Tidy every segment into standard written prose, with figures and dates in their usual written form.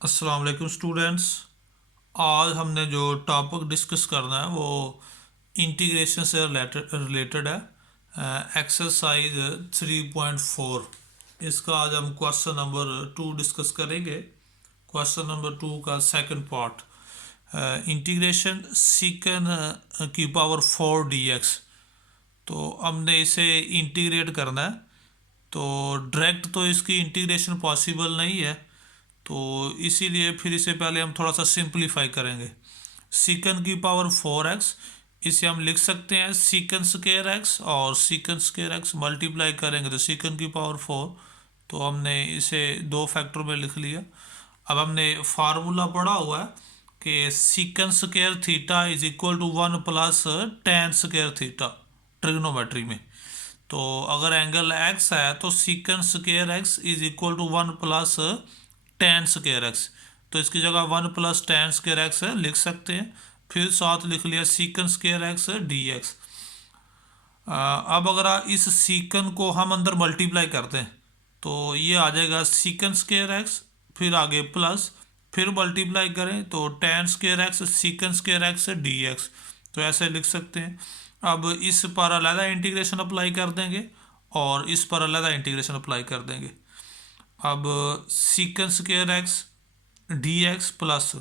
अस्सलाम वालेकुम स्टूडेंट्स। आज हमने जो टॉपिक डिस्कस करना है वो इंटीग्रेशन से रिलेटेड है। एक्सरसाइज 3.4। इसका आज हम क्वेश्चन नंबर 2 डिस्कस करेंगे। क्वेश्चन नंबर 2 का सेकंड पार्ट, इंटीग्रेशन सीकन की पावर 4 dx। तो हमने इसे इंटीग्रेट करना है। तो डायरेक्ट तो इसकी इंटीग्रेशन पॉसिबल नहीं है, तो इसीलिए फिर इसे पहले हम थोड़ा सा सिंप्लीफाई करेंगे। सीकन की पावर 4x, इसे हम लिख सकते हैं सीकन स्केयर एक्स, और सीकन स्केयर एक्स मल्टीप्लाई करेंगे तो सीकन की पावर 4। तो हमने इसे दो फैक्टर में लिख लिया। अब हमने फार्मूला पढ़ा हुआ है कि secant square theta is equal to 1 plus tan square theta trigonometry में। तो अगर एंगल एक्स है तो secant square x is equal to 1 plus tan square x. तो इसकी जगह 1 प्लस टेन स्केयर एक्स लिख सकते हैं। फिर साथ लिख लिया सीकन स्केयर एक्स डी एक्स। अब अगर इस सीकन को हम अंदर मल्टीप्लाई करते हैं तो ये आ जाएगा सीकन स्केयर एक्स, फिर आगे प्लस, फिर मल्टीप्लाई करें तो tan square x secant square x d x. तो ऐसे लिख सकते हैं। अब इस पर अलग इंटीग्रेशन अप्लाई कर देंगे और इस पर अलग इंटीग्रेशन अप्लाई कर देंगे। अब secant square x d x plus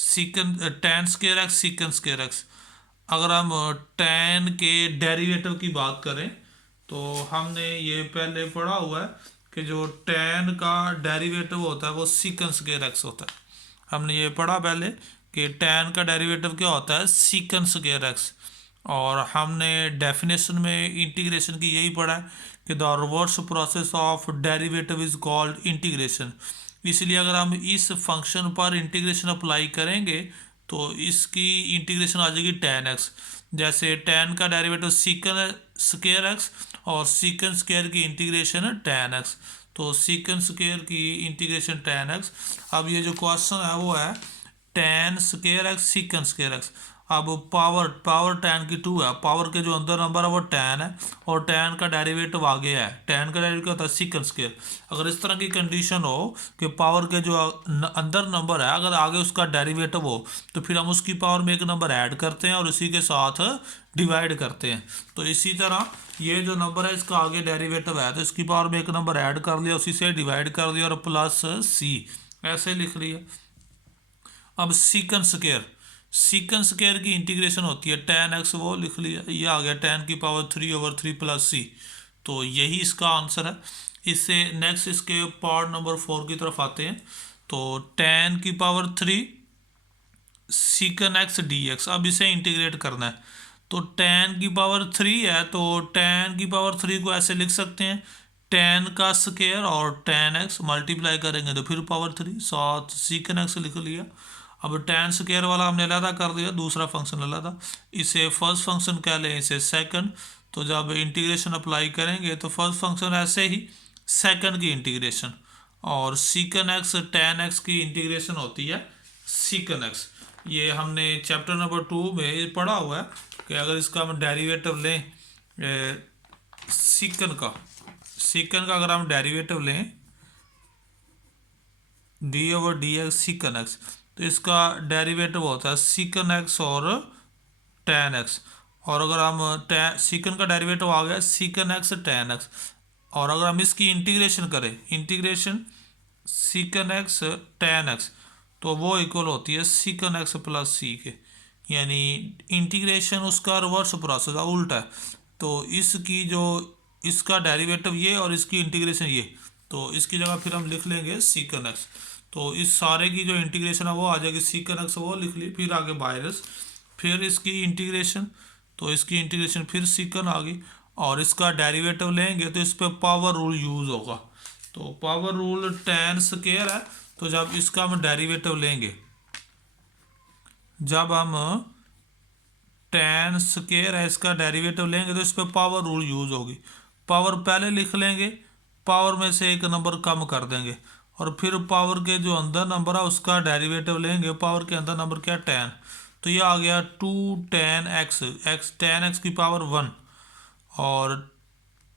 secant tan square x secant square x. अगर हम टेन के डेरिवेटिव की बात करें तो हमने ये पहले पढ़ा हुआ है कि जो टेन का डेरिवेटिव होता है वो सीकन स्केयर एक्स होता है। हमने ये पढ़ा पहले कि टेन का डेरिवेटिव क्या होता है, सीकन स्केयर एक्स। और हमने डेफिनेशन में इंटीग्रेशन की यही पढ़ा है कि the reverse process of derivative is called integration. इसलिए अगर हम इस फंक्शन पर इंटीग्रेशन अप्लाई करेंगे तो इसकी इंटीग्रेशन आ जाएगी टेन एक्स। जैसे टेन का डेरिवेटिव सीकन स्केयर एक्स और सीकन स्केयर की इंटीग्रेशन टेन एक्स। तो सीकन स्केयर की इंटीग्रेशन टेन एक्स। अब ये जो क्वेश्चन है वो है tan square x secant square x. अब पावर पावर टेन की 2 है, पावर के जो अंदर नंबर है वो टेन है, और टेन का डेरिवेटिव आगे है। टेन का डेरिवेटिव क्या होता है, सीकन स्केयर। अगर इस तरह की कंडीशन हो कि पावर के जो अंदर नंबर है अगर आगे उसका डेरिवेटिव हो तो फिर हम उसकी पावर में एक नंबर ऐड करते हैं और उसी के साथ डिवाइड करते हैं। तो इसी तरह ये जो नंबर है इसका आगे डेरिवेटिव है तो इसकी पावर में एक नंबर ऐड कर लिया, उसी से डिवाइड कर दिया और प्लस सी ऐसे लिख लिया। अब सीकन स्केयर, सीकन स्केयर की इंटीग्रेशन होती है टेन एक्स, वो लिख लिया। ये आ गया टेन की पावर 3/3 प्लस सी। तो यही इसका आंसर है। इससे नेक्स्ट इसके पार्ट नंबर 4 की तरफ आते हैं। तो टेन की पावर 3 सीकन एक्स डी एक्स, अब इसे इंटीग्रेट करना है। तो टेन की पावर 3 है तो टेन की पावर 3 को ऐसे लिख सकते हैं टेन का स्केयर और टेन एक्स मल्टीप्लाई करेंगे तो फिर पावर 3 साथ सीकन एक्स लिख लिया। अब टेन स्केयर वाला हमने अलग कर दिया, दूसरा फंक्शन अलग। इसे फर्स्ट फंक्शन कह लें, इसे सेकंड। तो जब इंटीग्रेशन अप्लाई करेंगे तो फर्स्ट फंक्शन ऐसे ही सेकंड की इंटीग्रेशन, और सीकन एक्स टेन एक्स की इंटीग्रेशन होती है सीकन एक्स। ये हमने चैप्टर नंबर 2 में पढ़ा हुआ है कि अगर इसका हम डेरिवेटिव लें सीकन का, सीकन का अगर हम डेरिवेटिव लें डी एक्स सीकन एक्स, तो इसका डेरिवेटिव होता है सीकन एक्स और टेन एक्स। और अगर हम सीकन का डेरिवेटिव आ गया सीकन एक्स टेन एक्स, और अगर हम इसकी इंटीग्रेशन करें इंटीग्रेशन सीकन एक्स टेन एक्स, तो वो इक्वल होती है सीकन एक्स प्लस सी के। यानी इंटीग्रेशन उसका रिवर्स प्रोसेस है, उल्टा है। तो इसकी जो इसका डेरिवेटिव ये और इसकी इंटीग्रेशन ये, तो इसकी जगह फिर हम लिख लेंगे सीकन एक्स। तो इस सारे की जो इंटीग्रेशन है वो आ जाएगी सीकन एक्स, वो लिख ली। फिर आगे माइनस, फिर इसकी इंटीग्रेशन, तो इसकी इंटीग्रेशन फिर सीकन आ गई, और इसका डेरिवेटिव लेंगे तो इस पर पावर रूल यूज़ होगा। तो पावर रूल टेन स्केयर है, तो जब इसका हम डेरिवेटिव लेंगे, जब हम टेन स्केयर है इसका डेरिवेटिव लेंगे तो इस पर पावर रूल यूज़ होगी। पावर पहले लिख लेंगे, पावर में से एक नंबर कम कर देंगे, और फिर पावर के जो अंदर नंबर है उसका डेरिवेटिव लेंगे। पावर के अंदर नंबर क्या, टेन। तो ये आ गया two ten x, x ten x की पावर 1, और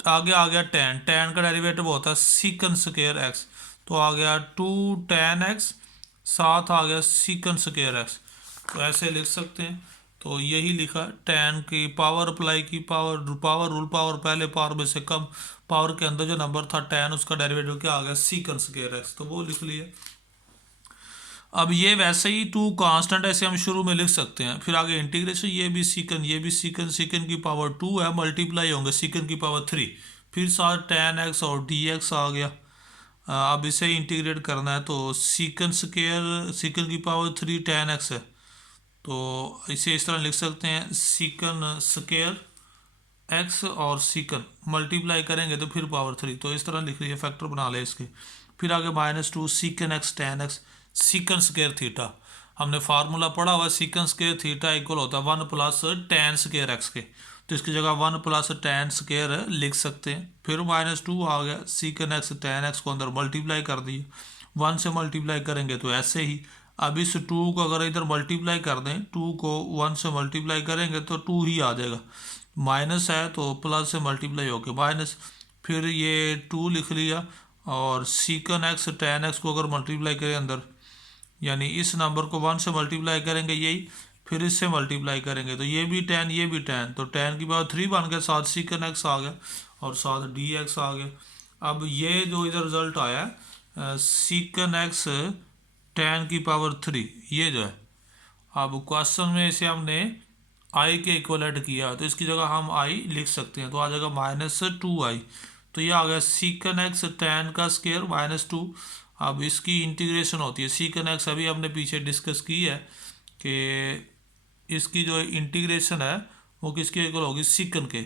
आगे आ गया टेन, टेन का डेरिवेटिव होता है सीकन स्केयर एक्स। तो आ गया टू टेन एक्स साथ आ गया सीकन स्क्वायर एक्स, तो ऐसे लिख सकते हैं। तो यही लिखा टेन की पावर अप्लाई की, पावर पावर रूल, पावर पहले पावर में से कम, पावर के अंदर जो नंबर था टेन उसका डेरिवेटिव क्या आ गया सीकन स्क्वायर एक्स, तो वो लिख लिया। अब ये वैसे ही टू कांस्टेंट ऐसे हम शुरू में लिख सकते हैं, फिर आगे इंटीग्रेशन, ये भी सीकन, ये भी सीकन, सीकन की पावर 2 है, मल्टीप्लाई होंगे सीकन की पावर 3, फिर साथ टेन एक्स और डी एक्स आ गया। अब इसे इंटीग्रेट करना है, तो सीकन स्क्वायर, सीकन की पावर 3 टेन एक्स है, तो इसे इस तरह लिख सकते हैं सीकन स्क्वायर एक्स और सीकन मल्टीप्लाई करेंगे तो फिर पावर 3, तो इस तरह लिख लिया, फैक्टर बना ले इसके। फिर आगे -2 secant x ten x secant square theta, हमने फार्मूला पढ़ा हुआ, सीकन स्क्वायर थीटा इक्वल होता है 1 प्लस टेन स्क्वायर एक्स के, तो इसकी जगह 1 प्लस टेन स्क्वायर लिख सकते हैं। फिर -2 आ गया सीकन एक्स टेन एक्स को अंदर मल्टीप्लाई कर दिया, 1 से मल्टीप्लाई करेंगे तो ऐसे ही। अब इस 2 को अगर इधर मल्टीप्लाई कर दें, 2 को 1 से मल्टीप्लाई करेंगे तो 2 ही आ जाएगा, माइनस है तो प्लस से मल्टीप्लाई होके माइनस, फिर ये 2 लिख लिया, और सीकन एक्स टेन एक्स को अगर मल्टीप्लाई करें अंदर, यानी इस नंबर को 1 से मल्टीप्लाई करेंगे यही, फिर इससे मल्टीप्लाई करेंगे तो ये भी 10 ये भी 10, तो 10 की पावर 3 बन गया, साथ सीकन एक्स आ गया और साथ डी एक्स आ गया। अब ये जो इधर रिजल्ट आया सीकन एक्स 10 की पावर 3, ये जो है, अब क्वेश्चन में इसे हमने आई के इक्वलेंट किया, तो इसकी जगह हम आई लिख सकते हैं, तो आ जाएगा -2i, तो ये आ गया सीकन एक्स 10 का स्क्वायर -2। अब इसकी इंटीग्रेशन होती है सीकन एक्स, अभी हमने पीछे डिस्कस की है कि इसकी जो इंटीग्रेशन है वो किसके इक्वल होगी, सीकन के,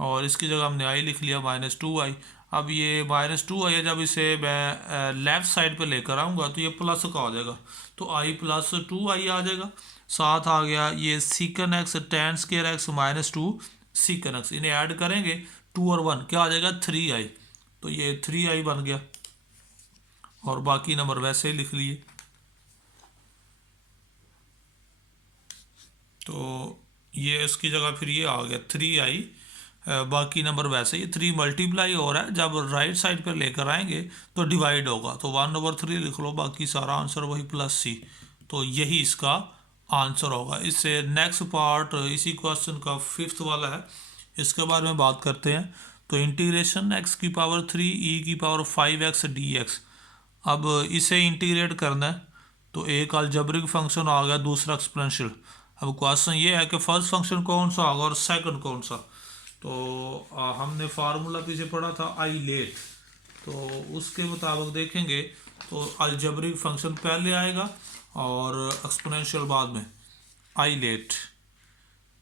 और इसकी जगह हमने आई लिख लिया -2i। अब ये -2i है, जब इसे मैं लेफ़्ट साइड पे लेकर आऊँगा तो ये प्लस का हो जाएगा, तो i + 2i आ जाएगा। साथ आ गया ये secant x tan square x -2 secant x, इन्हें ऐड करेंगे 2 और 1 क्या आ जाएगा 3i, तो ये 3i बन गया, और बाकी नंबर वैसे ही लिख लिए। तो ये इसकी जगह फिर ये आ गया 3i, बाकी नंबर वैसे ही 3 मल्टीप्लाई हो रहा है, जब राइट साइड पर लेकर आएंगे तो डिवाइड होगा, तो 1/3 लिख लो, बाकी सारा आंसर वही +c, तो यही इसका आंसर होगा। इससे नेक्स्ट पार्ट इसी क्वेश्चन का 5th वाला है, इसके बारे में बात करते हैं। तो इंटीग्रेशन x की पावर 3 e की पावर 5x dx, अब इसे इंटीग्रेट करना है, तो एक अलजेब्रिक फंक्शन आ गया, दूसरा एक्सपोनेंशियल। अब क्वेश्चन ये है कि फर्स्ट फंक्शन कौन सा होगा और सेकंड कौन सा, तो हमने फार्मूला पीछे पढ़ा था आई लेट, तो उसके मुताबिक देखेंगे तो अलजेब्रिक फंक्शन पहले आएगा और एक्सपोनेंशियल बाद में, आई लेट,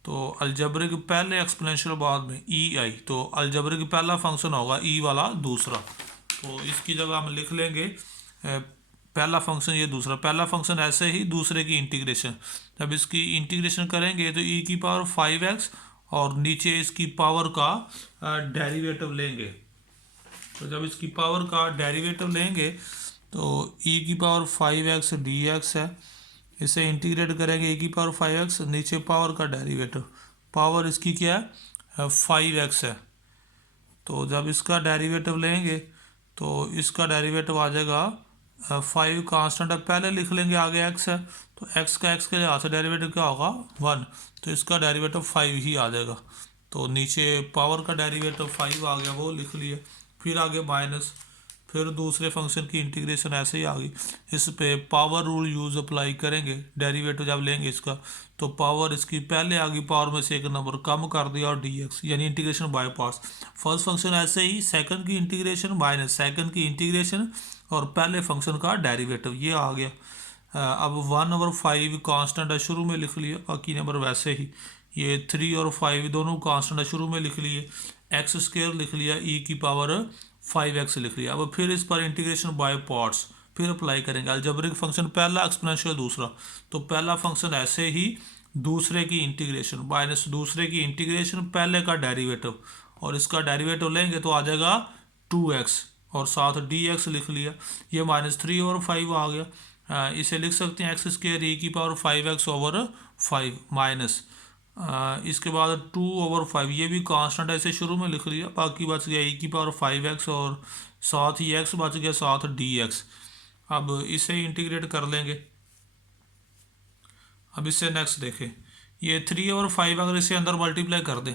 तो अलजेब्रिक पहले एक्सपोनेंशियल बाद में ई आई, तो अलजेब्रिक पहला फंक्शन होगा ई वाला दूसरा, तो इसकी जगह हम लिख लेंगे पहला फंक्शन ये दूसरा, पहला फंक्शन ऐसे ही दूसरे की इंटीग्रेशन, जब इसकी इंटीग्रेशन करेंगे तो ई की पावर 5x और नीचे इसकी पावर का डेरिवेटिव लेंगे, तो जब इसकी पावर का डेरिवेटिव लेंगे तो ई की पावर 5x dx है, इसे इंटीग्रेट करेंगे ई की पावर 5x, नीचे पावर का डेरिवेटिव, पावर इसकी क्या है 5x है, तो जब इसका डेरिवेटिव लेंगे तो इसका डेरिवेटिव आ जाएगा 5 कांस्टेंट है, पहले लिख लेंगे, आगे x है, तो x का x के लिहाज से डेरिवेटिव क्या होगा 1, तो इसका डेरिवेटिव 5 ही आ जाएगा, तो नीचे पावर का डेरिवेटिव 5 आ गया, वो लिख लिया। फिर आगे माइनस, फिर दूसरे फंक्शन की इंटीग्रेशन ऐसे ही आ गई, इस पे पावर रूल यूज अप्लाई करेंगे, डेरिवेटिव जब लेंगे इसका तो पावर इसकी पहले आ गई, पावर में से एक नंबर कम कर दिया और dx, यानी integration by parts. First function ऐसे ही, सेकंड की इंटीग्रेशन माइनस सेकंड की इंटीग्रेशन और पहले फंक्शन का डेरिवेटिव, ये आ गया। अब 1/5 कांस्टेंट है, शुरू में लिख लिया, बाकी नंबर वैसे ही, ये 3 और 5 दोनों कांस्टेंट है, शुरू में लिख लिए, x² लिख लिया, e की पावर 5x लिख लिया। अब फिर इस पर इंटीग्रेशन बाय पार्ट्स फिर अप्लाई करेंगे, अलजेब्रिक फंक्शन पहला, एक्सपोनेंशियल दूसरा, तो पहला फंक्शन ऐसे ही, दूसरे की इंटीग्रेशन माइनस दूसरे की इंटीग्रेशन पहले का डेरिवेटिव, और इसका डेरिवेटिव लेंगे तो आ जाएगा 2x और साथ dx लिख लिया, ये -3 और 5 आ गया, इसे लिख सकते हैं x² e की पावर 5x/5 माइनस, इसके बाद 2/5, ये भी कांस्टेंट ऐसे शुरू में लिख लिया, बाकी बच गया e की पावर 5x और साथ ही x बच गया, साथ dx। अब इसे इंटीग्रेट कर लेंगे अब इससे नेक्स्ट देखें, ये 3 और 5 अगर इसे अंदर मल्टीप्लाई कर दें,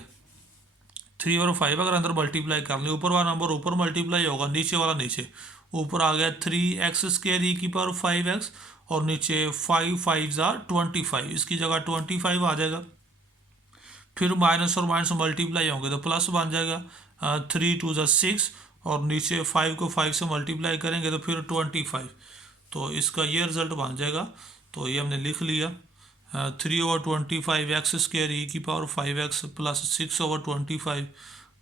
3 और 5 अगर अंदर मल्टीप्लाई कर लें, ऊपर वाला नंबर ऊपर मल्टीप्लाई होगा, नीचे वाला नीचे, ऊपर आ गया 3x² e⁻, 5x, और नीचे 5 5 ज़ा 25, इसकी जगह 25 आ जाएगा। फिर माइनस और माइनस मल्टीप्लाई होंगे तो प्लस बन जाएगा, 3 2 ज़ा 6, और नीचे 5 को 5 से मल्टीप्लाई करेंगे तो फिर 25, तो इसका ये रिज़ल्ट बन जाएगा। तो ये हमने लिख लिया, 3/25 x² e⁻, 5x प्लस 6/25,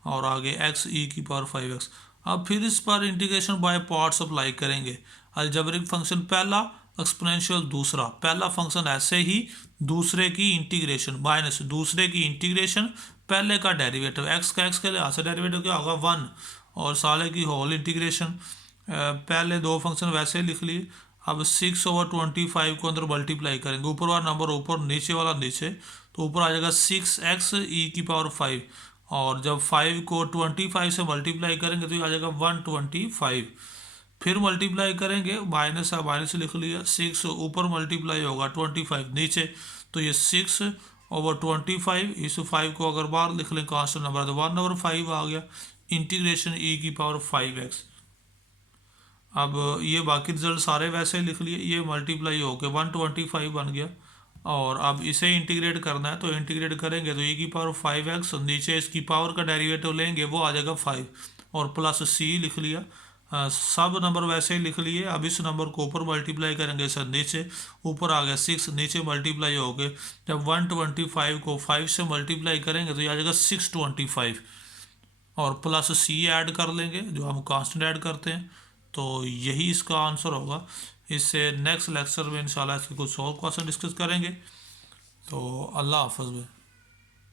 और आगे x e⁻, 5x। अब फिर इस पर इंटीग्रेशन बाय पार्ट्स अप्लाई करेंगे। अलजेब्रिक फंक्शन पहला, एक्सपोनेंशियल दूसरा। पहला फंक्शन ऐसे ही, दूसरे की इंटीग्रेशन माइनस दूसरे की इंटीग्रेशन, पहले का डेरिवेटिव, x का x के लिहाज से डेरिवेटिव क्या होगा 1, और साले की होल इंटीग्रेशन। पहले दो फंक्शन वैसे लिख लिए। अब 6/25 को अंदर मल्टीप्लाई करेंगे, ऊपर वाला नंबर ऊपर, नीचे वाला नीचे, तो ऊपर आ जाएगा 6x e⁻, 5, और जब 5 को 25 से मल्टीप्लाई करेंगे तो ये आ जाएगा 125। फिर मल्टीप्लाई करेंगे, माइनस है माइनस लिख लिया, 6 ऊपर मल्टीप्लाई होगा 25 नीचे, तो ये 6/25, इस 5 को अगर बाहर लिख लें कांस्टेंट नंबर तो 1/5 आ गया, इंटीग्रेशन e⁻, 5x। अब ये बाकी रिजल्ट सारे वैसे लिख लिए, ये मल्टीप्लाई होके 125 बन गया, और अब इसे इंटीग्रेट करना है तो इंटीग्रेट करेंगे तो e⁻, 5x, नीचे इसकी पावर का डेरिवेटिव लेंगे वो आ जाएगा 5, और प्लस c लिख लिया। सब नंबर वैसे ही लिख लिए। अब इस नंबर को ऊपर मल्टीप्लाई करेंगे सर नीचे, ऊपर आ गया 6, नीचे मल्टीप्लाई हो गए, जब 125 को 5 से मल्टीप्लाई करेंगे तो ये आ जाएगा 625, और प्लस c ऐड कर लेंगे जो हम कांस्टेंट ऐड करते हैं, तो यही इसका आंसर होगा। इससे नेक्स्ट लेक्चर में इंशाल्लाह इसके कुछ और क्वेश्चन डिस्कस करेंगे। तो अल्लाह हाफ़िज़।